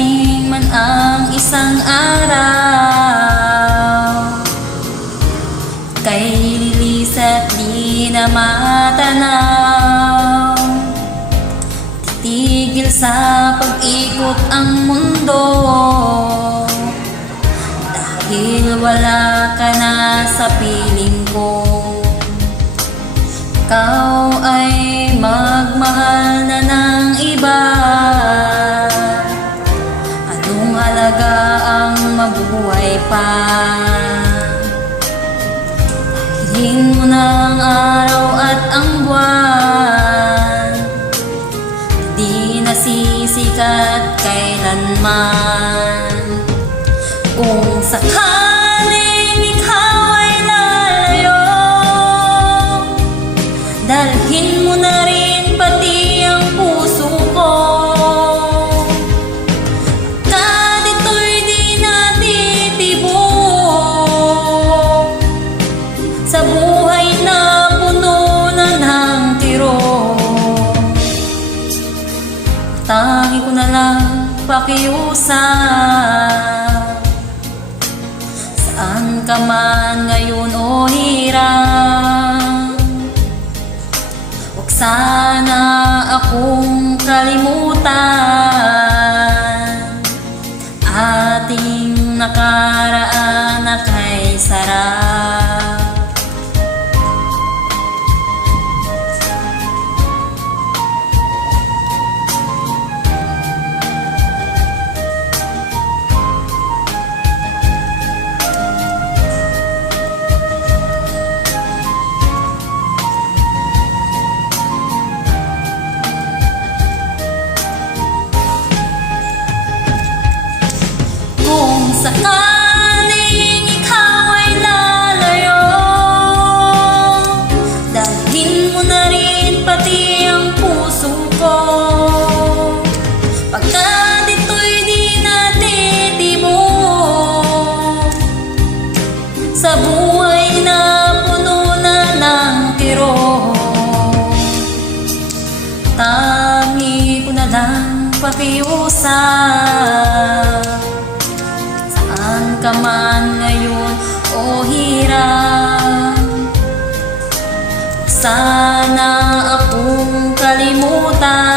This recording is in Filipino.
Darating man ang isang araw, kay lilis at di na matanaw. Titigil sa pag-ikot ang mundo, dahil wala ka na sa piling ko. Ikaw ay magmahal na ng iba. Anong halaga ang mabuhay pa? Dahilin mo ng araw at ang buwan, di nasisikat kailanman. Kung sakaling ikaw ay lalayo, dalhin mo na rin pati ang puso ko. Pagkat ito'y di natitibok sa buhay na puno na ng kirot, tangi ko na lang pakiusap. Saan ka man ngayon o hirang, huwag sana akong kalimutan. Ating nakaraan na kay sarap. Kung sakaling ikaw ay lalayo, dalhin mo na rin pati ang puso ko. Pagkat ito'y di natitibok sa buhay na puno na ng kirot, tangi ko na lang pakiusap. Saan ka man ngayon o hirang, sana akong kalimutan.